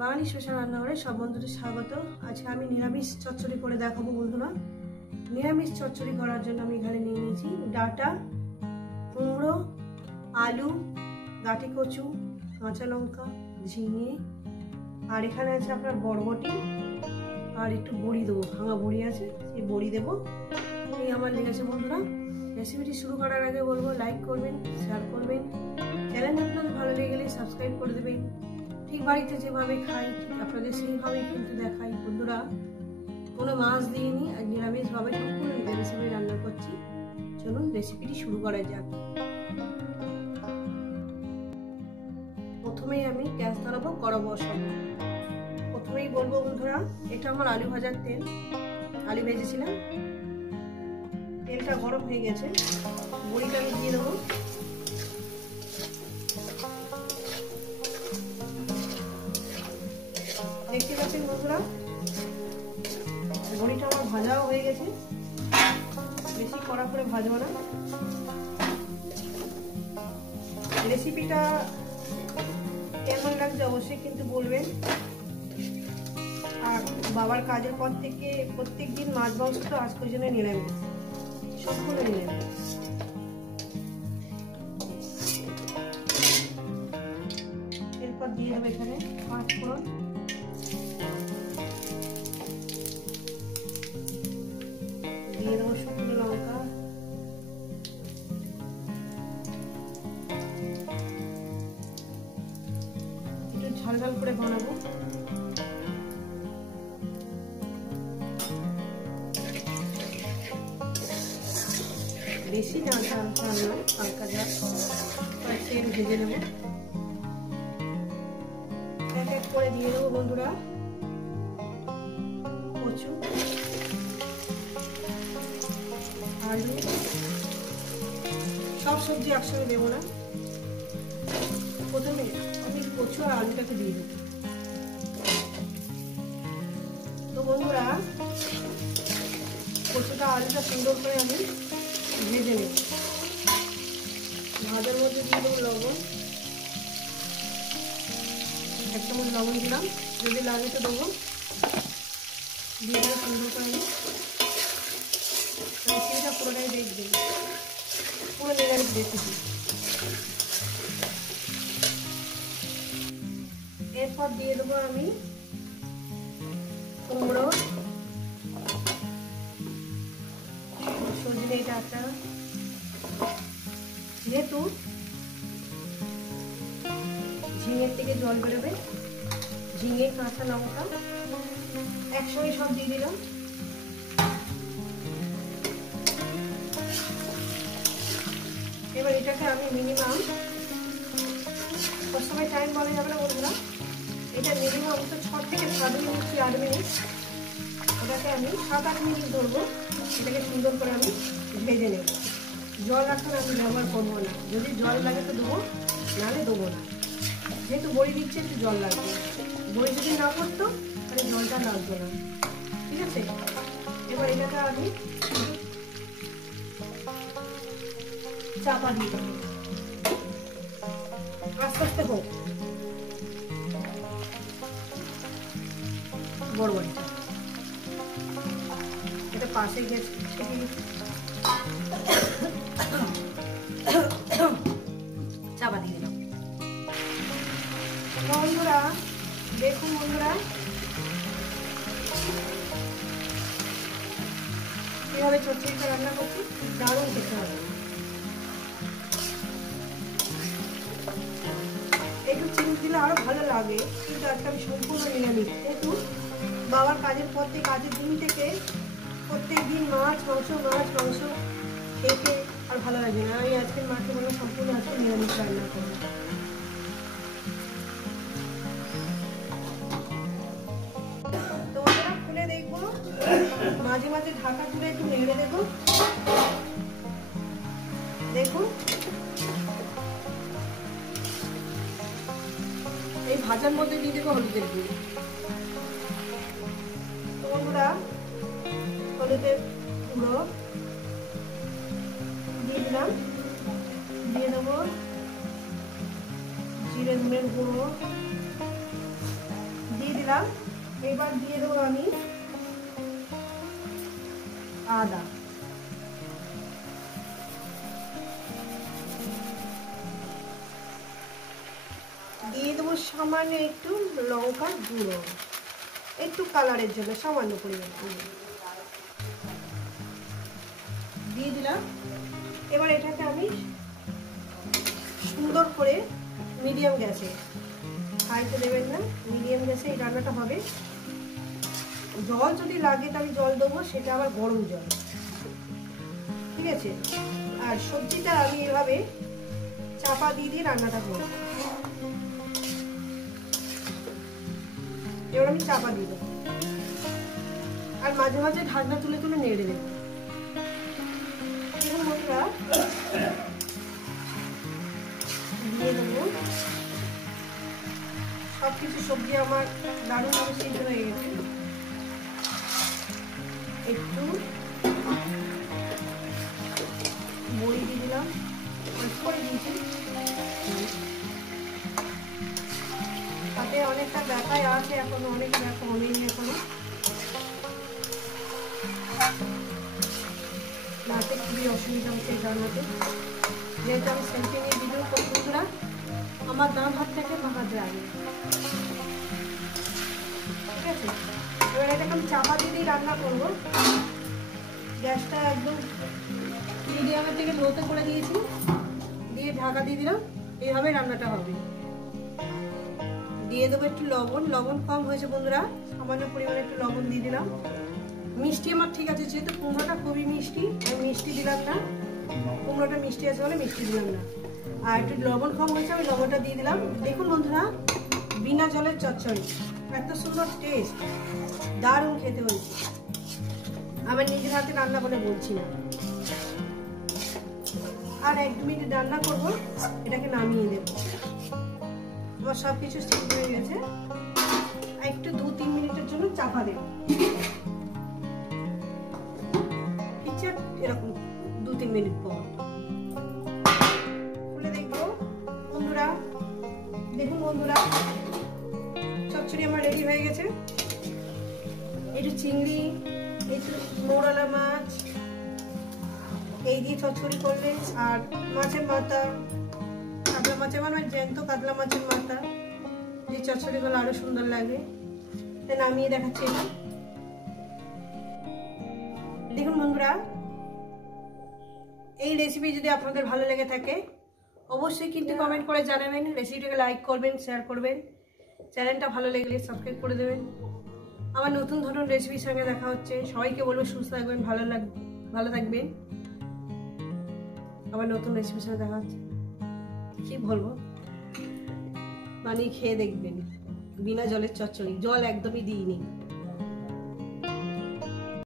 বাঙালি special রান্নাঘরে সব বন্ধুদের স্বাগত। আজকে আমি নিরামিষ চচ্চড়ি করে দেখাবো বন্ধুরা। নিরামিষ চচ্চড়ি করার জন্য আমি এখানে নিয়ে নিয়েছি ডাঁটা, কুমড়ো, আলু, গাঁটি কচু, কাঁচা লঙ্কা, ঝিঙে, আর এখানে আছে আপনার বরবটি, আর একটু বড়ি দেবো, ভাঙা বড়ি আছে, সেই বড়ি দেবো। এই আমার লেগেছে বন্ধুরা। রেসিপিটি শুরু করার আগে বলবো লাইক করবেন, শেয়ার করবেন, চ্যানেল আপনাদের ভালো লেগে গেলে সাবস্ক্রাইব করে দেবেন। ঠিক বাড়িতে যেভাবে খাই ঠিক আপনাদের সেইভাবেই কিন্তু দেখাই বন্ধুরা। কোনো মাছ দিইনি, আর নিরামিষভাবে সম্পূর্ণ নিরামিষভাবে রান্না করছি। চলুন রেসিপিটি শুরু করা যাক। প্রথমেই আমি গ্যাস ধরাবো, কড়া বসাবো। প্রথমেই বলবো বন্ধুরা, এটা আমার আলু ভাজার তেল, আলু ভেজেছিলাম। তেলটা গরম হয়ে গেছে, বড়িটা আমি দিয়ে দেবো। দেখতে পাচ্ছেন বন্ধুরা, বড়িটা আমার ভাজাও হয়ে গেছে। বেশি কড়া করে ভাজবো না। রেসিপিটা কেমন লাগছে অবশ্যই কিন্তু বলবেন। আর বাবার কাজের পর থেকে প্রত্যেক দিন মাছ মাংস তো আজ পর্যন্ত নিরামিষ, সম্পূর্ণ নিরামিষ। এরপর দিয়ে দেবো এখানে 5 ফোড়ন, দিয়ে দেবো শুকনো লঙ্কা, একটু ঝাল ঝাল করে বানাবো। বেশি না, ঝাল ঝাল না, হালকা ঝাল। তেল ভেজে নেবো, এক এক করে দিয়ে দেবো বন্ধুরা। কচু, আলু, সব সবজি একসঙ্গে দেবো না। প্রথমে আমি কচু আর আলুটাকে দিয়ে দেবো। তো বন্ধুরা, কচুটা আলুটা সুন্দর করে আমি ভেজে নেব। ভাজার মধ্যে দিয়ে দেবো লবণ, 1 চামচ লবণ দিলাম, যদি লাগে তো দেবো। দিয়ে দেবো সুন্দর করে আমি রেসিপিটা পুরোটাই দেখবেন, পুরো নিরামিষ রেসিপি। এরপর দিয়ে দেবো আমি কুমড়ো, সজনে ডাঁটা, যেহেতু ঝিঙের থেকে জল বেরোবে, ঝিঙে, কাঁচা লঙ্কা একসঙ্গে সব দিয়ে দিলাম। এবার এটাকে আমি মিনিমাম, সবসময় টাইম বলা যাবে না বন্ধুরা, এটা মিনিমাম তো 6 থেকে 7 মিনিট কি 8 মিনিট, ওটাকে আমি 7-8 মিনিট ধরবো। এটাকে সুন্দর করে আমি ভেজে নেব। জল এখন আমি ব্যবহার করবো না, যদি জল লাগে তো দেবো, নাহলে দেবো না। যেহেতু বড়ি দিচ্ছে একটু জল লাগবে, বড়ি যদি না করতো তাহলে জলটা লাগবে না, ঠিক আছে। এবার এটাকে আমি চাপা দিয়ে দেবো, আস্তে আস্তে হোক বড়বড়িটা। এটা পাশে গেছে, চাপা দিয়ে দিলাম। বন্ধুরা দেখুন বন্ধুরা, কিভাবে চচ্চড়িটা রান্না করছি, দারুণ খেতে হবে। একটু চিনি দিলে আরো ভালো লাগে, কিন্তু আজকে আমি সম্পূর্ণ নিরামিষ। যেহেতু বাবার কাজের পর থেকে, কাজের দিন থেকে প্রত্যেক দিন মাছ মাংস খেতে আর ভালো লাগে না। আমি আজকের মাকে বলে সম্পূর্ণ আজকে নিরামিষ রান্না করবো। তো ওটা খুলে দেখবো, মাঝে মাঝে ঢাকা তুলে একটু নেড়ে দেবো। দেখুন এই ভাজার মধ্যে দিয়ে দেবো হলুদের গুঁড়ো। তো বন্ধুরা, হলুদের গুঁড়ো দিয়ে দিলাম, দিয়ে দেবো জিরে ধনের গুঁড়ো, দিলাম। এবার দিয়ে দেবো আমি আদা, দিয়ে দেবো সামান্য একটু লঙ্কার গুঁড়ো, একটু কালারের জন্য সামান্য পরিমাণ দিয়ে দিলাম। এবার এটাকে আমি সুন্দর করে মিডিয়াম গ্যাসে, হাইতে দেবেন না, মিডিয়াম গ্যাসে এই রান্নাটা হবে। জল যদি লাগে তাহলে জল দেবো, সেটা আবার গরম জল, ঠিক আছে। আর সবজিটা আমি এভাবে চাপা দিয়ে দিয়ে রান্নাটা করব। এবার আমি চাপা দিয়ে দেবো, আর মাঝে মাঝে ঢাকনা তুলে তুলে নেড়ে দেবো। দিয়ে দেবো সবকিছু, সবজি আমার দারুণভাবে সিদ্ধ হয়ে গেছে। একটু বড়ি দিয়ে দিলাম, করে দিয়েছি, তাতে অনেকটা ব্যথায় আছে এখনো, অনেক ব্যথা হয়নি এখনো, রাতে খুবই অসুবিধা হচ্ছে এই রান্নাতে। যেহেতু আমি সেলফি নিয়ে ভিডিও করি বন্ধুরা, আমার ডান হাত থেকে বাঁ হাত লাগে, ঠিক আছে। এবার এটাকে আমি চাপা দিয়ে দিয়ে রান্না করবো। গ্যাসটা একদম মিডিয়ামের থেকে লোতে করে দিয়েছি, দিয়ে ঢাকা দিয়ে দিলাম। এইভাবে রান্নাটা হবে। দিয়ে দেবো একটু লবণ, লবণ কম হয়েছে বন্ধুরা, সামান্য পরিমাণে একটু লবণ দিয়ে দিলাম। মিষ্টি আমার ঠিক আছে, যেহেতু কুমড়োটা খুবই মিষ্টি, আমি মিষ্টি দিলাম না, কুমড়োটা মিষ্টি আছে বলে মিষ্টি দিলাম না। আর একটু লবণ কম হয়েছে, আমি লবণটা দিয়ে দিলাম। দেখুন বন্ধুরা, বিনা জলের চচ্চড়ি, এত সুন্দর টেস্ট, দারুণ খেতে হয়েছে। আমার নিজের হাতে রান্না বলে বলছি না। আর 1-2 মিনিট রান্না করবো, এটাকে নামিয়ে দেবো। আমার সব কিছু সিদ্ধ হয়ে গেছে, একটু 2-3 মিনিটের জন্য চাপা দেবো। এরকম 2-3 মিনিট পর খুলে দেখবো বন্ধুরা। দেখুন বন্ধুরা, চচ্চড়ি আমার রেডি হয়ে গেছে। একটু চিংড়ি, একটু মৌরলা মাছ, এই দিয়ে চচ্চড়ি করলে, আর মাছের মাথা, কাতলা মাছের, মানে জ্যান্ত কাতলা মাছের মাথা, যে চচ্চড়ি গুলো আরো সুন্দর লাগে। তাই নামিয়ে দেখাচ্ছি না। দেখুন বন্ধুরা, এই রেসিপি যদি আপনাদের ভালো লেগে থাকে অবশ্যই কিন্তু কমেন্ট করে জানাবেন, রেসিপিটাকে লাইক করবেন, শেয়ার করবেন, চ্যানেলটা ভালো লাগলে সাবস্ক্রাইব করে দেবেন। আমার নতুন ধরনের রেসিপির সঙ্গে দেখা হচ্ছে। সবাইকে বলবো সুস্থ থাকবেন, ভালো থাকবেন। আবার নতুন রেসিপির সঙ্গে দেখা হচ্ছে। কি বলবো, বানিয়ে খেয়ে দেখবেন, বিনা জলের চচ্চড়ি, জল একদমই দিইনি।